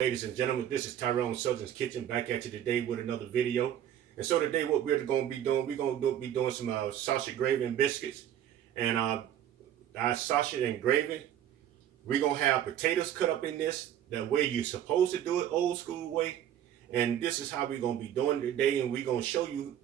Ladies and gentlemen, this is Tyron'e Southern's Kitchen back at you today with another video. And so today what we're going to be doing, be doing some sausage gravy and biscuits. And our sausage and gravy, we're going to have potatoes cut up in this, the way you're supposed to do it, old school way. And this is how we're going to be doing it today. And we're going to show you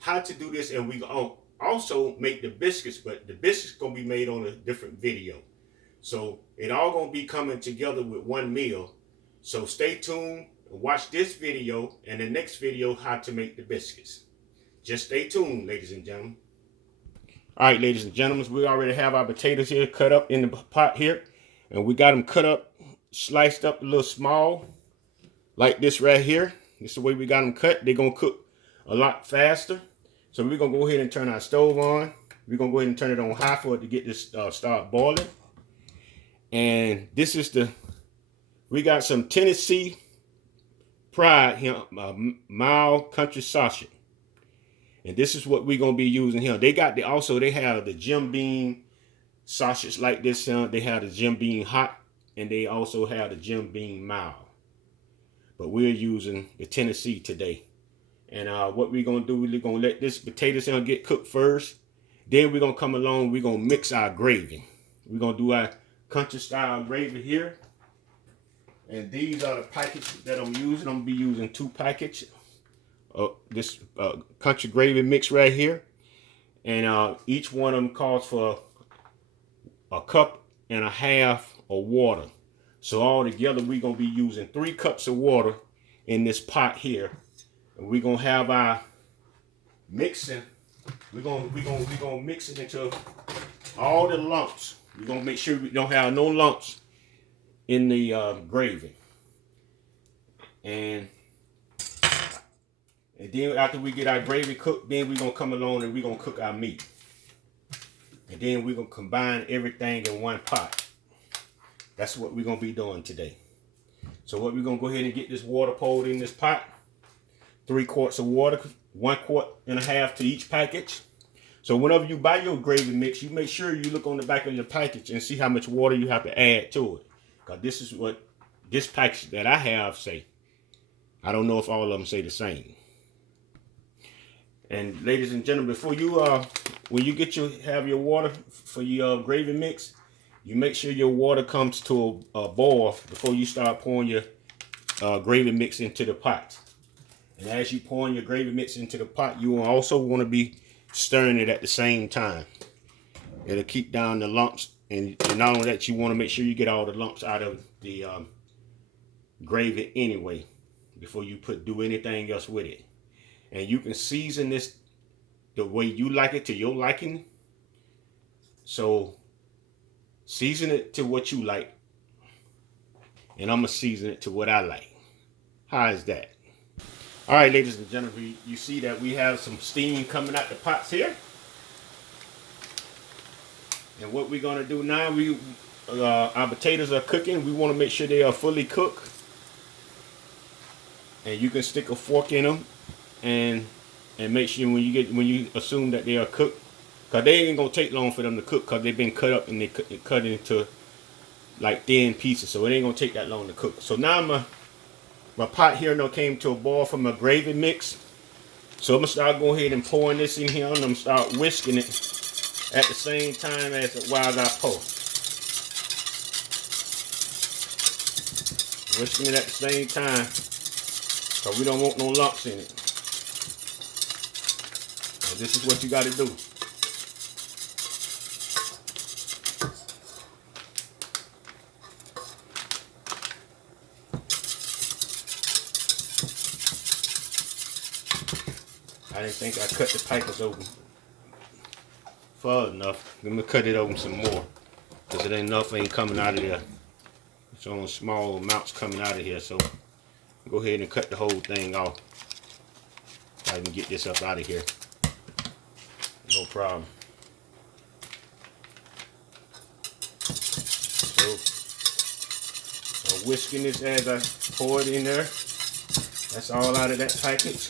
how to do this. And we're going to also make the biscuits, but the biscuits going to be made on a different video. So it all going to be coming together with one meal. So stay tuned and watch this video and the next video how to make the biscuits. Just stay tuned, ladies and gentlemen. All right, ladies and gentlemen, we already have our potatoes here cut up in the pot here. And we got them cut up, sliced up a little small, like this right here. This is the way we got them cut. They're going to cook a lot faster. So we're going to go ahead and turn our stove on. We're going to go ahead and turn it on high for it to get this start boiling. And this is we got some Tennessee Pride here, mild country sausage. And this is what we're going to be using here. They got they have the Jim Beam sausage like this. They have the Jim Beam hot, and they also have the Jim Beam mild. But we're using the Tennessee today. And what we're going to do, we're going to let this potatoes get cooked first. Then we're going to come along, we're going to mix our gravy. We're going to do our country style gravy here. And these are the packages that I'm using. I'm going to be using 2 packages of this country gravy mix right here. And each one of them calls for a cup and a half of water. So all together, we're going to be using 3 cups of water in this pot here. And we're going to have our mixing. We're going to mix it into all the lumps. We're going to make sure we don't have no lumps in the gravy. And then after we get our gravy cooked, then we're going to come along and we're going to cook our meat. And then we're going to combine everything in one pot. That's what we're going to be doing today. So what we're going to go ahead and get this water poured in this pot. 3 quarts of water, 1.5 quarts to each package. So whenever you buy your gravy mix, you make sure you look on the back of your package and see how much water you have to add to it. Because this is what this package that I have say. I don't know if all of them say the same. And ladies and gentlemen, before you when you have your water for your gravy mix, you make sure your water comes to a boil before you start pouring your gravy mix into the pot. And as you pouring your gravy mix into the pot, you also want to be stirring it at the same time. It'll keep down the lumps. And not only that, you want to make sure you get all the lumps out of the gravy anyway before you do anything else with it. And you can season this the way you like it, to your liking. So season it to what you like. And I'm going to season it to what I like. How is that? All right, ladies and gentlemen, you see that we have some steam coming out the pots here. And what we're going to do now, our potatoes are cooking. We want to make sure they are fully cooked. And you can stick a fork in them and make sure when you assume that they are cooked, because they ain't going to take long for them to cook because they've been cut up and they cut into like thin pieces. So it ain't going to take that long to cook. So now my pot here now came to a boil from my gravy mix. So I'm going to start going ahead and pouring this in here, and I'm going to start whisking it at the same time while I pour. Whisking it at the same time because we don't want no lumps in it. So this is what you got to do. I didn't think I cut the pipers open far enough. Let me cut it open some more because it ain't coming out of there. It's only small amounts coming out of here. So go ahead and cut the whole thing off. I can get this up out of here. No problem. So I'm whisking this as I pour it in there. That's all out of that package.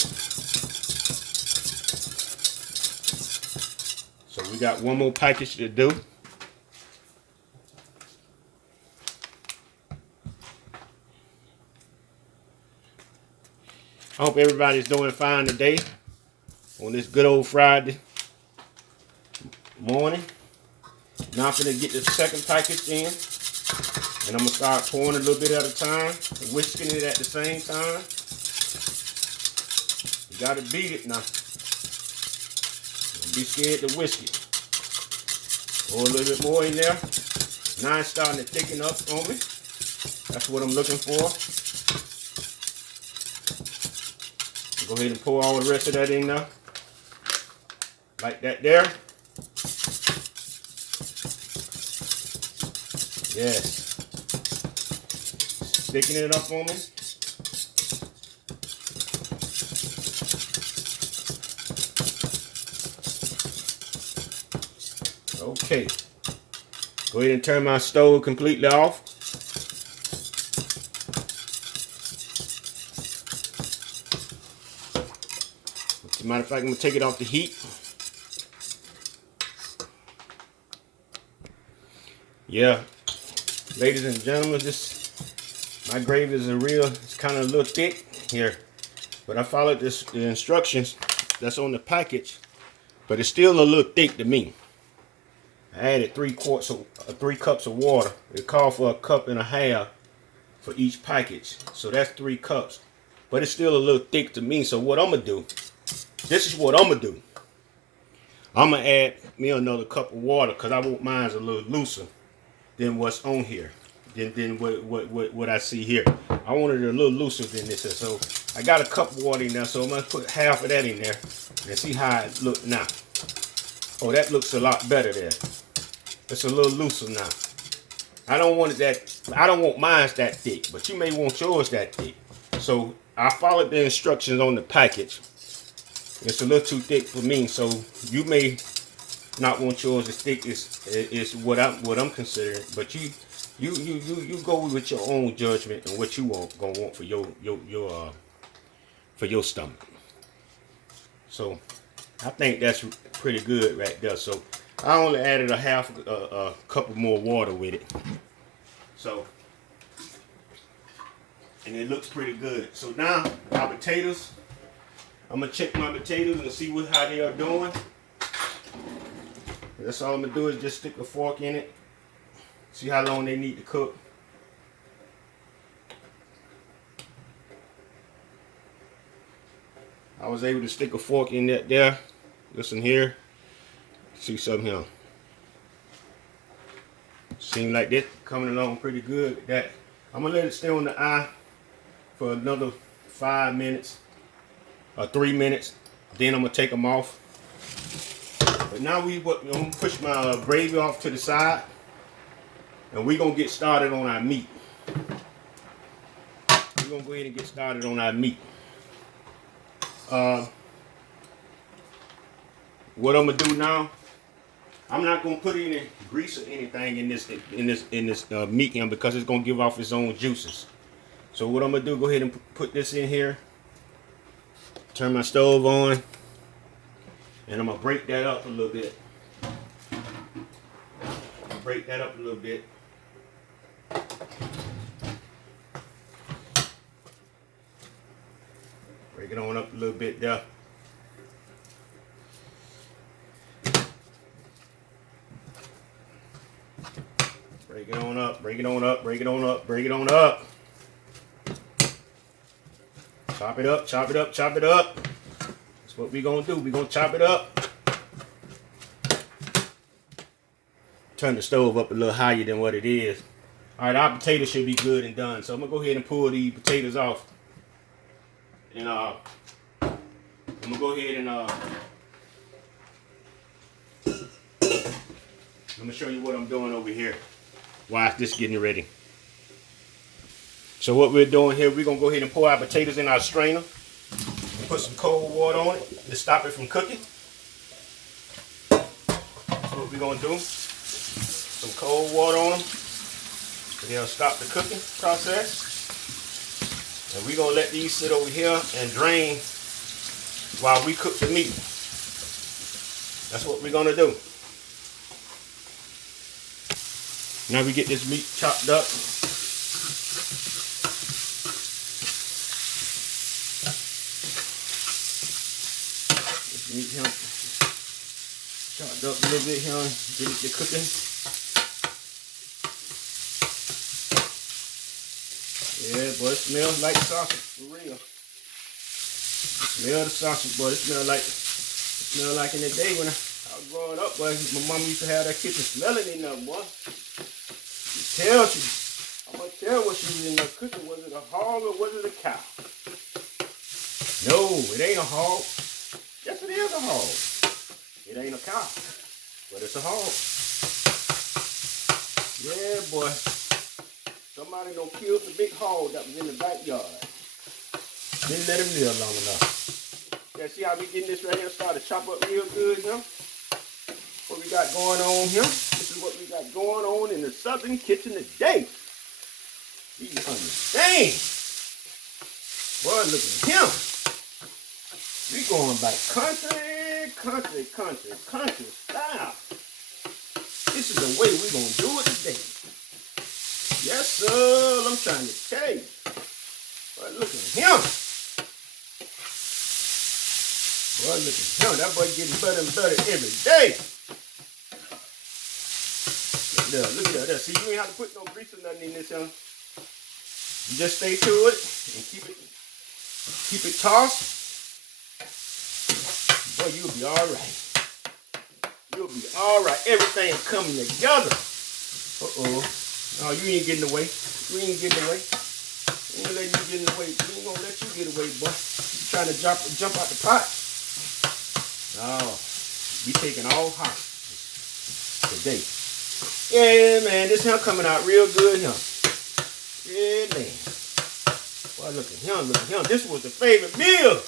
So we got one more package to do. I hope everybody's doing fine today on this good old Friday morning. Now I'm gonna get the second package in, and I'm gonna start pouring a little bit at a time, whisking it at the same time. You gotta beat it now. Don't be scared to whisk it. Pour a little bit more in there. Now it's starting to thicken up on me. That's what I'm looking for. Go ahead and pour all the rest of that in there. Like that there. Yes. Sticking it up on me. Okay. Go ahead and turn my stove completely off. As a matter of fact, I'm going to take it off the heat. Yeah. Ladies and gentlemen, my gravy is it's kind of a little thick here. But I followed the instructions that's on the package. But it's still a little thick to me. I added 3 cups of water. It called for 1.5 cups for each package. So that's 3 cups. But it's still a little thick to me. So what I'm going to do, this is what I'm going to do. I'm going to add me another cup of water because I want mine a little looser than what's on here. Than what I see here. I want it a little looser than this. So I got a cup of water in there. So I'm going to put half of that in there and see how it looks now. Oh, that looks a lot better there. It's a little looser now. I don't want mine that thick, but you may want yours that thick. So I followed the instructions on the package. It's a little too thick for me, so you may not want yours as thick as what I'm considering. But you go with your own judgment and what you gonna want for your stomach. So I think that's pretty good right there. So I only added a cup more water with it. So, and it looks pretty good. So now my potatoes, I'm gonna check my potatoes and see how they are doing. That's all I'm gonna do is just stick a fork in it. See how long they need to cook. I was able to stick a fork in that there. Listen here. See something here. Seems like this coming along pretty good with that. I'm gonna let it stay on the eye for another 5 minutes or 3 minutes. Then I'm gonna take them off. But now I'm gonna push my gravy off to the side, and we're gonna get started on our meat. We're gonna go ahead and get started on our meat. What I'm gonna do now, I'm not gonna put any grease or anything in this meat here because it's gonna give off its own juices. So what I'm gonna do, go ahead and put this in here. Turn my stove on, and I'm gonna break that up a little bit. Break that up a little bit. Break it on up a little bit there. Break it on up, break it on up, break it on up, break it on up. Chop it up, chop it up, chop it up. That's what we're gonna do. We're gonna chop it up. Turn the stove up a little higher than what it is. Alright, our potatoes should be good and done. So I'm gonna go ahead and pull these potatoes off. And I'm gonna go ahead and let me show you what I'm doing over here while this getting ready. So what we're doing here, we're gonna go ahead and pour our potatoes in our strainer and put some cold water on it to stop it from cooking. That's what we're gonna do. Some cold water on them. They'll stop the cooking process. And we're gonna let these sit over here and drain while we cook the meat. That's what we're gonna do. Now we get this meat chopped up. Need him chopped up a little bit here. Get it to cooking. Yeah, boy, it smells like sausage for real. Smell the sausage, boy. It smell like in the day when I was growing up, boy. My mom used to have that kitchen smelling in there, boy. You tell she, I'm gonna tell what she was in there cooking. Was it a hog or was it a cow? No, it ain't a hog. Yes, it is a hog. It ain't a cow, but it's a hog. Yeah, boy. Somebody done killed the big hog that was in the backyard. Didn't let him live long enough. Yeah, see how we getting this right here started to chop up real good here? What we got going on here? This is what we got going on in the Southern kitchen today. You understand? Boy, look at him. We going back country style. This is the way we gonna do it today. Yes, sir. I'm trying to tell you. Boy, look at him. Boy, look at him. That boy getting better and better every day. Look at that. See, you ain't have to put no grease or nothing in this, young. You just stay to it and keep it tossed. Boy, you'll be all right. You'll be all right. Everything coming together. Uh-oh. No, you ain't getting away. You ain't getting away. We ain't letting you get in the way. We ain't gonna let you get away, boy. You trying to jump out the pot. No. We taking all hot today. Yeah, man. This him coming out real good, huh? Yeah, man. Boy, look at him. Look at him. This was the favorite meal.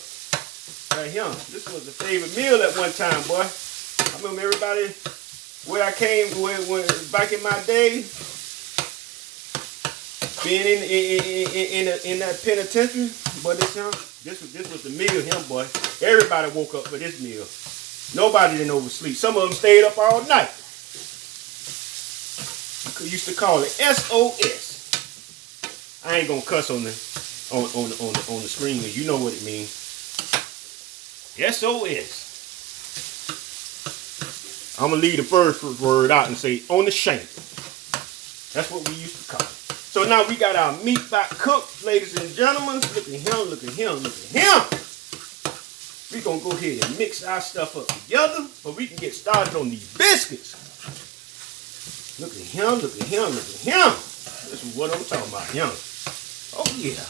Right here. This was the favorite meal at one time, boy. I remember everybody where I came when back in my day, being in that penitentiary, boy, this was the meal, him, boy. Everybody woke up for this meal. Nobody didn't oversleep. Some of them stayed up all night. We used to call it SOS. I ain't gonna cuss on the screen, because you know what it means. SOS. I'm gonna leave the first word out and say on the shank. That's what we used to call it. So now we got our meat back cooked, ladies and gentlemen. Look at him, look at him, look at him. We're gonna go ahead and mix our stuff up together, but we can get started on these biscuits. Look at him, look at him, look at him. This is what I'm talking about, him. Oh yeah.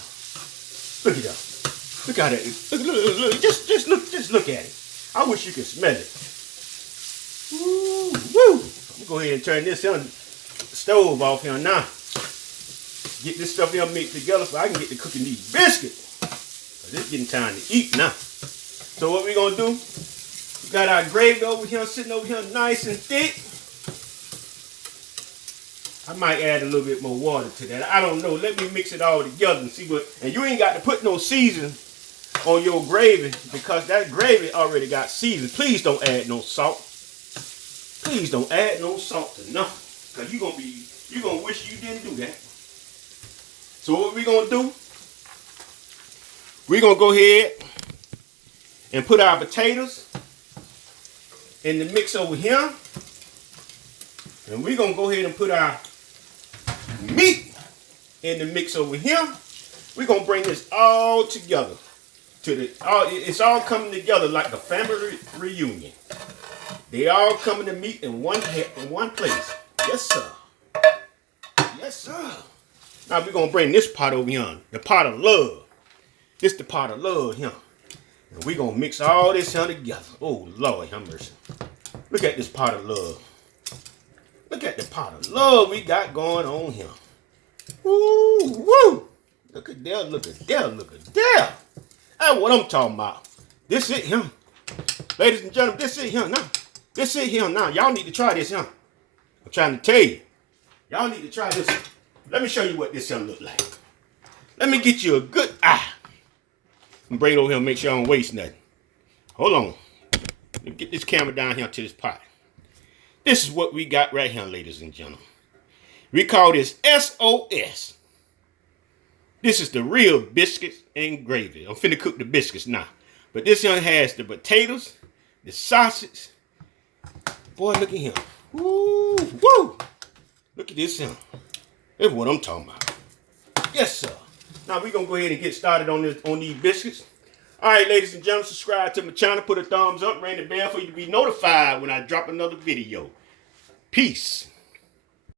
Look at that. Look at it. Look, just look at it. I wish you could smell it. Woo, woo. I'm gonna go ahead and turn this stove off here now. Get this stuff here mixed together so I can get to cooking these biscuits. Cause it's getting time to eat now. So what we gonna do? We got our gravy over here, sitting over here nice and thick. I might add a little bit more water to that. I don't know. Let me mix it all together and see what. And you ain't got to put no seasoning on your gravy because that gravy already got seasoning. Please don't add no salt. Please don't add no salt to nothing. Because you're gonna wish you didn't do that. So what we gonna do? We're gonna go ahead and put our potatoes in the mix over here. And we're gonna go ahead and put our meat in the mix over here. We're gonna bring this all together. It's all coming together like a family reunion. They all coming to meet in one place. Yes, sir. Yes, sir. Now we're gonna bring this pot over here, the pot of love. This the pot of love here. And we're gonna mix all this here together. Oh Lord, have mercy. Look at this pot of love. Look at the pot of love we got going on here. Woo, woo. Look at there, look at there, look at there. That's what I'm talking about. This it here. Ladies and gentlemen, this it here now. This it here now. Y'all need to try this here. I'm trying to tell you. Y'all need to try this. Let me show you what this here look like. Let me get you a good eye. And bring it over here and make sure I don't waste nothing. Hold on. Let me get this camera down here to this pot. This is what we got right here, ladies and gentlemen. We call this SOS. This is the real biscuits and gravy. I'm finna cook the biscuits now. But this one has the potatoes, the sausage. Boy, look at him. Woo, woo. Look at this him. That's what I'm talking about. Yes, sir. Now we're gonna go ahead and get started on these biscuits. All right, ladies and gentlemen, subscribe to my channel, put a thumbs up, ring the bell for you to be notified when I drop another video. Peace.